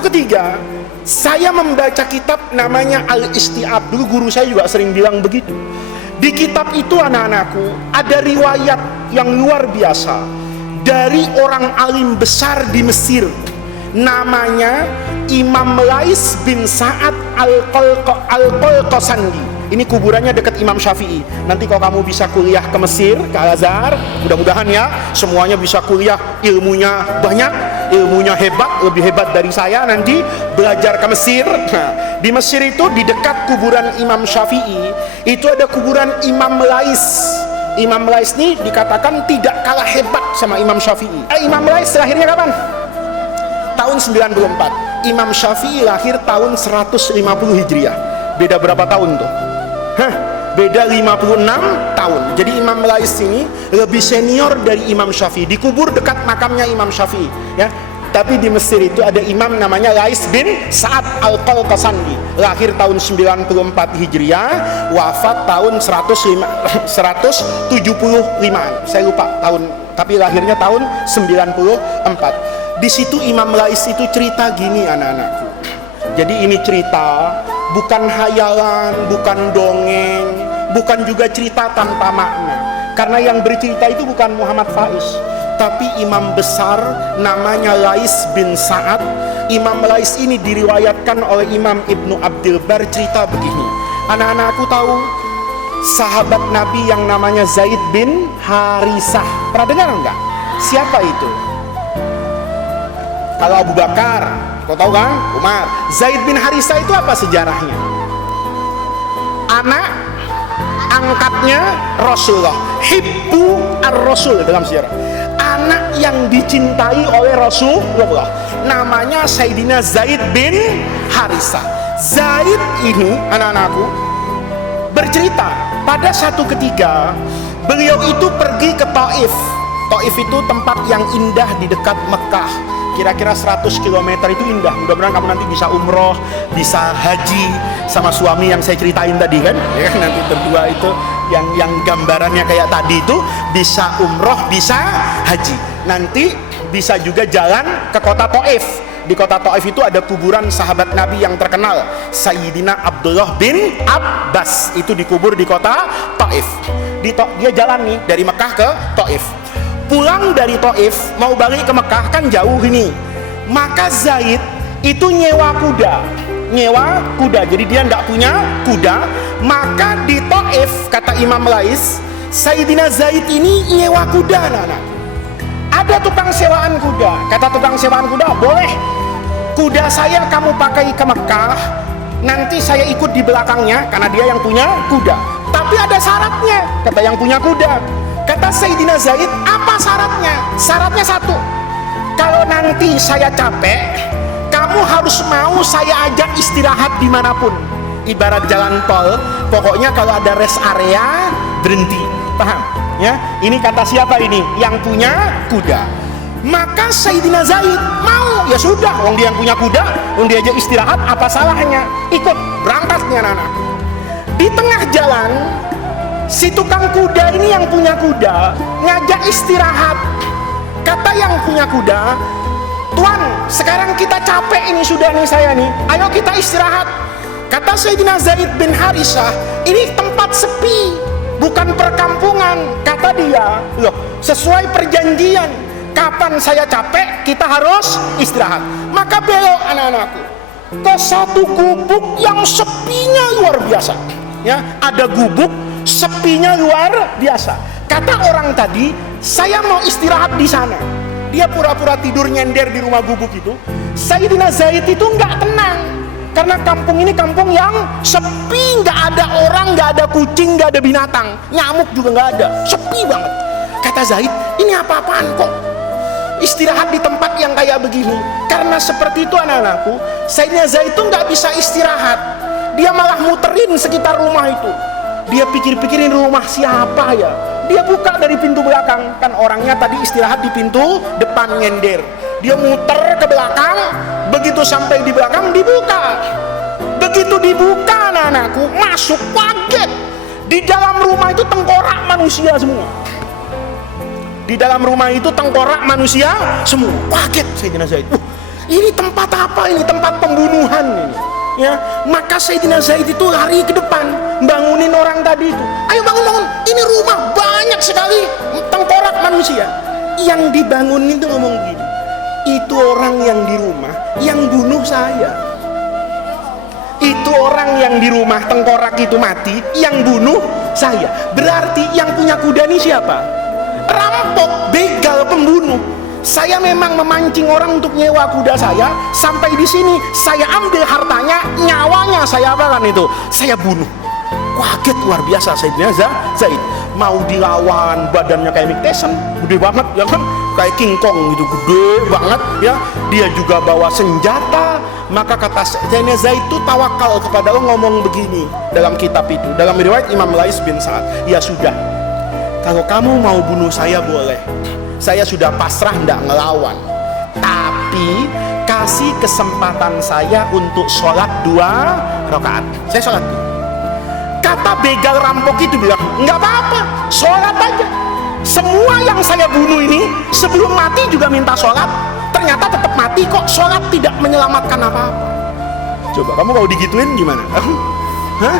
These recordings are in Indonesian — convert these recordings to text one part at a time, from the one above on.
satu ketika saya membaca kitab namanya Al-Isti'ab. Dulu guru saya juga sering bilang begitu. Di kitab itu anak-anakku ada riwayat yang luar biasa dari orang alim besar di Mesir, namanya Imam Lais bin Sa'ad Al-Qalqasandi. Ini kuburannya dekat Imam Syafi'i. Nanti kalau kamu bisa kuliah ke Mesir, ke Al-Azhar, mudah-mudahan ya semuanya bisa kuliah, ilmunya banyak, ilmunya hebat, lebih hebat dari saya, nanti belajar ke Mesir. Nah, di Mesir itu di dekat kuburan Imam Syafi'i itu ada kuburan Imam Lais. Imam Lais ini dikatakan tidak kalah hebat sama Imam Syafi'i. Imam Lais lahirnya kapan? Tahun 94. Imam Syafi'i lahir tahun 150 Hijriah. Beda berapa tahun tuh? Beda 56 tahun. Jadi Imam Lais ini lebih senior dari Imam Syafi'i. Dikubur dekat makamnya Imam Syafi'i, ya. Tapi di Mesir itu ada imam namanya Lais bin Sa'ad Al-Qalqasandi. Lahir tahun 94 Hijriah, wafat tahun 175-an. Saya lupa tahun, tapi lahirnya tahun 94. Di situ Imam Lais itu cerita gini anak-anakku. Jadi ini cerita bukan hayalan, bukan dongeng, bukan juga cerita tanpa makna. Karena yang bercerita itu bukan Muhammad Faiz, tapi imam besar namanya Lais bin Sa'ad. Imam Lais ini diriwayatkan oleh Imam Ibnu Abdul Bar, cerita begini. Anak-anakku tahu sahabat Nabi yang namanya Zaid bin Harisah. Pernah dengar enggak? Siapa itu? Kalau Abu Bakar, kau tahu kan? Umar. Zaid bin Harisah itu apa sejarahnya? Anak angkatnya Rasulullah, hibbu ar-Rasul dalam sejarah. Anak yang dicintai oleh Rasulullah, namanya Sayyidina Zaid bin Harisah. Zaid ini anak-anakku bercerita pada satu ketika beliau itu pergi ke Taif. Taif itu tempat yang indah di dekat Mekah. Kira-kira 100 km itu indah. Mudah-mudahan kamu nanti bisa umroh, bisa haji sama suami yang saya ceritain tadi kan, ya kan, nanti berdua itu yang gambarannya kayak tadi itu, bisa umroh, bisa haji. Nanti bisa juga jalan ke kota Taif. Di kota Taif itu ada kuburan sahabat Nabi yang terkenal, Sayyidina Abdullah bin Abbas, itu dikubur di kota Taif. Dia jalan nih dari Mekah ke Taif. Pulang dari Taif mau balik ke Mekah kan jauh ini, maka Zaid itu nyewa kuda, jadi dia tidak punya kuda. Maka di Taif, kata Imam Lais, Sayyidina Zaid ini nyewa kuda. Ada tukang sewaan kuda, kata tukang sewaan kuda, boleh kuda saya kamu pakai ke Mekah, nanti saya ikut di belakangnya karena dia yang punya kuda, tapi ada syaratnya, kata yang punya kuda. Kata Sayyidina Zaid, apa syaratnya? Syaratnya satu, kalau nanti saya capek, kamu harus mau saya ajak istirahat dimanapun. Ibarat jalan tol, pokoknya kalau ada rest area, berhenti. Paham? Ya, ini kata siapa ini? Yang punya kuda. Maka Sayyidina Zaid mau, ya sudah, wong dia yang punya kuda, wong dia ajak istirahat, apa salahnya? Ikut, berangkatnya anak. Di tengah jalan, si tukang kuda ini yang punya kuda ngajak istirahat. Kata yang punya kuda, Tuan, sekarang kita capek ini sudah nih saya nih, ayo kita istirahat. Kata Sayyidina Zaid bin Harisah, ini tempat sepi, bukan perkampungan. Kata dia, loh, sesuai perjanjian, kapan saya capek kita harus istirahat. Maka belok anak-anakku ke satu gubuk yang sepinya luar biasa, ya, ada gubuk sepinya luar biasa. Kata orang tadi, saya mau istirahat di sana. Dia pura-pura tidur nyender di rumah gubuk itu. Sayyidina Zaid itu nggak tenang, karena kampung ini kampung yang sepi, nggak ada orang, nggak ada kucing, nggak ada binatang, nyamuk juga nggak ada, sepi banget. Kata Zaid, ini apa-apaan kok istirahat di tempat yang kayak begini? Karena seperti itu anak-anakku, Sayyidina Zaid itu nggak bisa istirahat, dia malah muterin sekitar rumah itu. Dia pikir-pikirin rumah siapa ya. Dia buka dari pintu belakang, kan orangnya tadi istirahat di pintu depan nyender. Dia muter ke belakang, begitu sampai di belakang dibuka. Begitu dibuka anak-anakku, masuk, kaget. Di dalam rumah itu tengkorak manusia semua. Di dalam rumah itu tengkorak manusia semua. Kaget Sayyidina Zaid. Ini tempat apa ini? Tempat pembunuhan ini. Ya, maka Sayyidina Zaid itu lari ke depan, bangunin orang tadi itu. Ayo bangun. Ini rumah banyak sekali tengkorak manusia. Yang dibangun itu ngomong begini. Itu orang yang di rumah yang bunuh saya. Itu orang yang di rumah tengkorak itu mati, yang bunuh saya. Berarti yang punya kuda ini siapa? Rampok, begal, pembunuh. Saya memang memancing orang untuk nyewa kuda saya. Sampai di sini saya ambil hartanya, nyawanya saya apakan itu? Saya bunuh. Kaget luar biasa Sayyidina Zaid. Mau dilawan, badannya kayak Mike Tyson, gede banget ya kan? Kayak King Kong gitu, gede banget ya. Dia juga bawa senjata. Maka kata Sayyidina Zaid itu tawakal kepada Allah, ngomong begini dalam kitab itu, dalam riwayat Imam Lais bin Sa'ad. Ya sudah, kalau kamu mau bunuh saya boleh. Saya sudah pasrah, tidak ngelawan. Tapi kasih kesempatan saya untuk sholat 2 rakaat. Saya sholat. Kata begal rampok itu bilang, nggak apa-apa, sholat aja. Semua yang saya bunuh ini sebelum mati juga minta sholat. Ternyata tetap mati kok. Sholat tidak menyelamatkan apa-apa. Coba kamu kalau digituin gimana? Hah?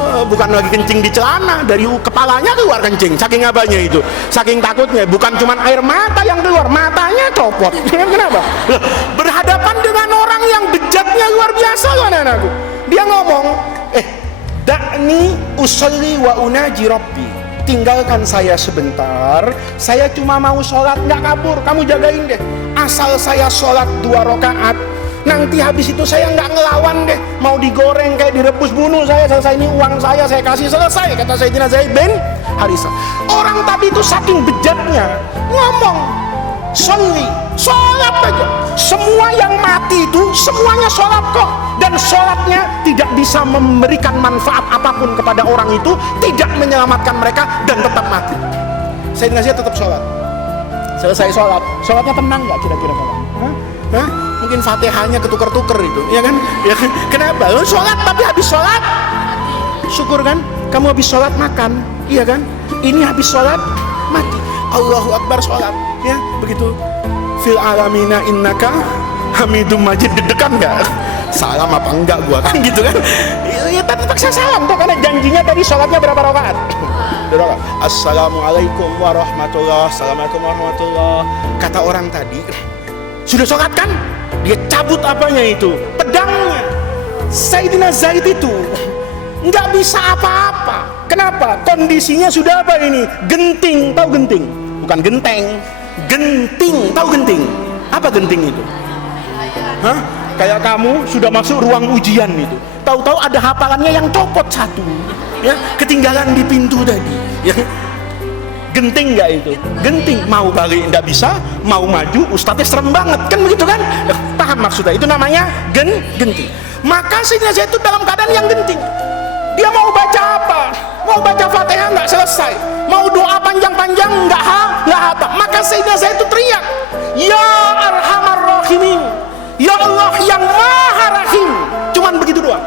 Bukan lagi kencing di celana, dari kepalanya keluar kencing, saking abahnya itu, saking takutnya. Bukan cuma air mata yang keluar, matanya copot. Kenapa? Berhadapan dengan orang yang bejatnya luar biasa loh anak-anakku. Dia ngomong, dakni usolli wa unaji rabbi. Tinggalkan saya sebentar, saya cuma mau sholat, nggak kabur, kamu jagain deh. Asal saya sholat 2 rakaat, nanti habis itu saya nggak ngelawan deh. Mau digoreng kayak direbus, bunuh saya, selesai. Ini uang saya kasih, selesai. Kata Sayyidina Zaid bin Harisah. Orang tadi itu saking bejatnya ngomong, sholli, sholat aja. Semua yang mati itu semuanya sholat kok. Dan sholatnya tidak bisa memberikan manfaat apapun kepada orang itu, tidak menyelamatkan mereka, dan tetap mati. Sayyidina Zaid tetap sholat. Selesai sholat, sholatnya tenang nggak kira-kira kamu? Hah? Mungkin fatihahnya ketuker-tuker itu, ya kan? Ya kan? Kenapa? Lo sholat tapi habis sholat syukur kan? Kamu habis sholat makan, iya kan? Ini habis sholat mati. Allahu Akbar sholat, ya begitu. Fil alamina innaka hamidum majid, deg-degan nggak? Salam apa enggak gua kan gitu kan? Ya tetap saya salam tuh, karena janjinya tadi sholatnya berapa rakaat? Assalamualaikum warahmatullah, assalamualaikum warahmatullah. Kata orang tadi, sudah sholat kan? Dia cabut apanya itu? Pedangnya. Sayyidina Zaid itu nggak bisa apa-apa. Kenapa? Kondisinya sudah apa ini? Genting, tahu genting? Bukan genteng. Genting, tahu genting? Apa genting itu? Hah? Kayak kamu sudah masuk ruang ujian itu, tahu-tahu ada hafalannya yang copot satu, ya, ketinggalan di pintu tadi, ya. Genting nggak itu? Genting, mau balik nggak bisa, mau maju ustadznya serem banget kan, begitu kan? Paham maksudnya? Itu namanya genting. Maka Sayyidina Zaid itu dalam keadaan yang genting. Dia mau baca apa? Mau baca Fatihah nggak selesai, mau doa panjang-panjang nggak hafal. Maka Sayyidina Zaid itu teriak, ya arhamar rahimin, ya Allah yang maha rahim. Cuman begitu doang.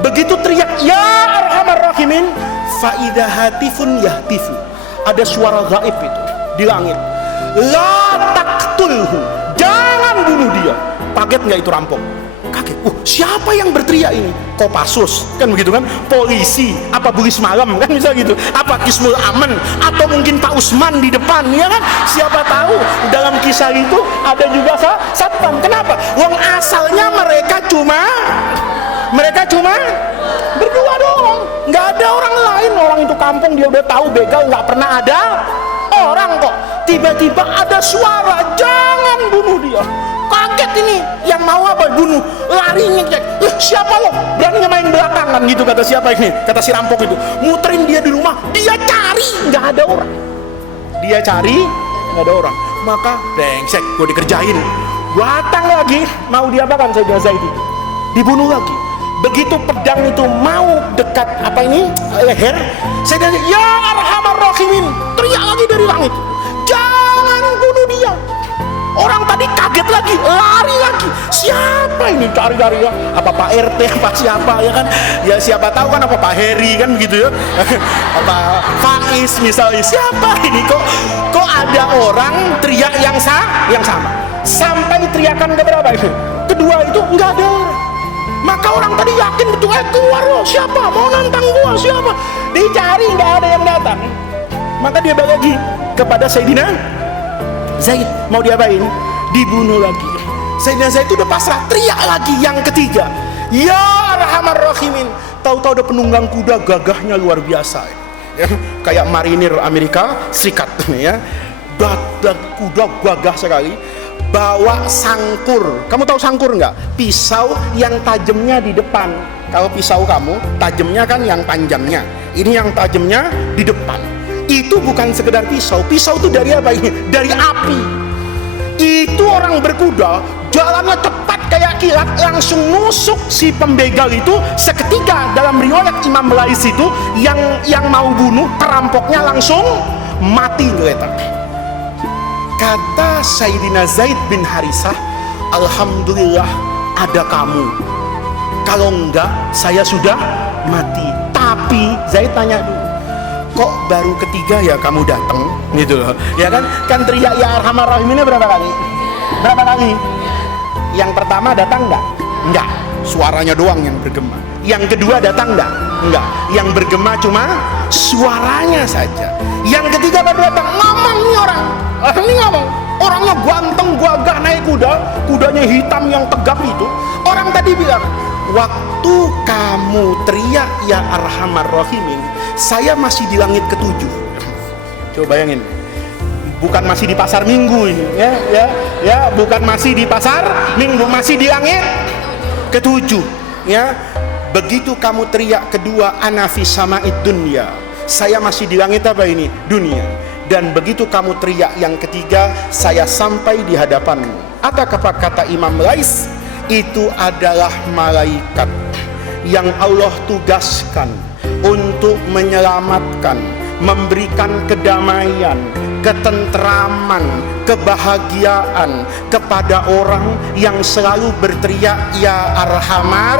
Begitu teriak ya arhamar rahimin, faidah hatifun yahtifu, ada suara gaib itu di langit, la taqtulhu, jangan bunuh dia. Kaget nggak itu rampok? Kaget. Siapa yang berteriak ini? Kopassus kan begitu kan? Polisi apa bulis malam kan bisa gitu? Apa Kismul Aman atau mungkin Pak Usman di depan, ya kan? Siapa tahu dalam kisah itu ada juga satpam. Kenapa? Wong asalnya mereka cuma berdua doang, nggak ada orang lain. Orang itu kampung dia udah tahu begal, nggak pernah ada orang kok. Tiba-tiba ada suara, jangan bunuh dia. Kaget ini, yang mau apa? Bunuh. Lari ngecek, siapa lo? Beraninya main belakangan gitu, kata siapa ini? Kata si rampok itu. Muterin dia di rumah, dia cari, nggak ada orang. Dia cari, nggak ada orang. Maka brengsek, gue dikerjain. Datang lagi, mau diapakan Sayyidina Zaid itu? Dibunuh lagi. Begitu pedang itu mau dekat leher, Sayyidina Zaid, ya arhamar rahimin, teriak lagi dari langit, jangan bunuh dia. Orang tadi kaget lagi, lari lagi. Siapa ini? Cari-cari ya. Apa Pak RT, apa siapa ya kan? Ya siapa tahu kan, apa Pak Heri kan begitu ya. Apa Faiz misalnya. Siapa ini? Kok ada orang teriak yang sama? sampai teriakan keberapa itu? Kedua itu nggak ada orang. Maka orang tadi yakin betul, keluar loh, siapa mau nantang gua, siapa? Dicari nggak ada yang datang. Maka dia balik lagi kepada Sayyidina Zaid, mau diapain? Dibunuh lagi. Sayyidina Zaid itu udah pasrah, teriak lagi yang ketiga, ya Arhamar Rahimin. Tahu-tahu ada penunggang kuda, gagahnya luar biasa ya, kayak marinir Amerika Serikat ya, badan kuda gagah sekali, bawa sangkur. Kamu tahu sangkur nggak? Pisau yang tajamnya di depan. Kalau pisau kamu tajamnya kan yang panjangnya, ini yang tajamnya di depan. Itu bukan sekedar pisau. Pisau itu dari apa ini? Dari api. Itu orang berkuda jalannya cepat kayak kilat, langsung nusuk si pembegal itu seketika. Dalam riwayat Imam Lais itu yang mau bunuh perampoknya langsung mati geletak. Kata Sayyidina Zaid bin Harisah, alhamdulillah ada kamu, kalau enggak saya sudah mati. Tapi Zaid tanya dulu, kok baru ketiga ya kamu datang gitu loh ya kan teriak ya Arhamar Rahiminnya berapa kali? Yang pertama datang enggak, suaranya doang yang bergema. Yang kedua datang enggak, yang bergema cuma suaranya saja. Yang ketiga baru datang, ngomong nih orang ini ngomong, orangnya ganteng gagah naik kuda, kudanya hitam yang tegap itu. Orang tadi bilang, waktu kamu teriak ya Arhamar Rahimin, saya masih di langit ketujuh. Coba bayangin, bukan masih di pasar Minggu ini ya, bukan masih di pasar Minggu, masih di langit ketujuh ya. Begitu kamu teriak kedua, ana fis sama'id dunya, saya masih di langit apa ini? Dunia. Dan begitu kamu teriak yang ketiga, saya sampai di hadapanmu. Atau kata Imam Lais, itu adalah malaikat yang Allah tugaskan untuk menyelamatkan, memberikan kedamaian, ketentraman, kebahagiaan kepada orang yang selalu berteriak ya Arhamar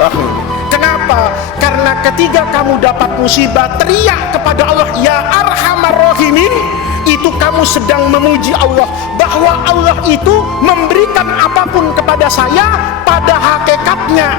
Rahim. Kenapa? Karena ketika kamu dapat musibah, teriak kepada Allah ya Arhamar Rahimin, itu kamu sedang memuji Allah bahwa Allah itu memberikan apapun kepada saya pada hakikatnya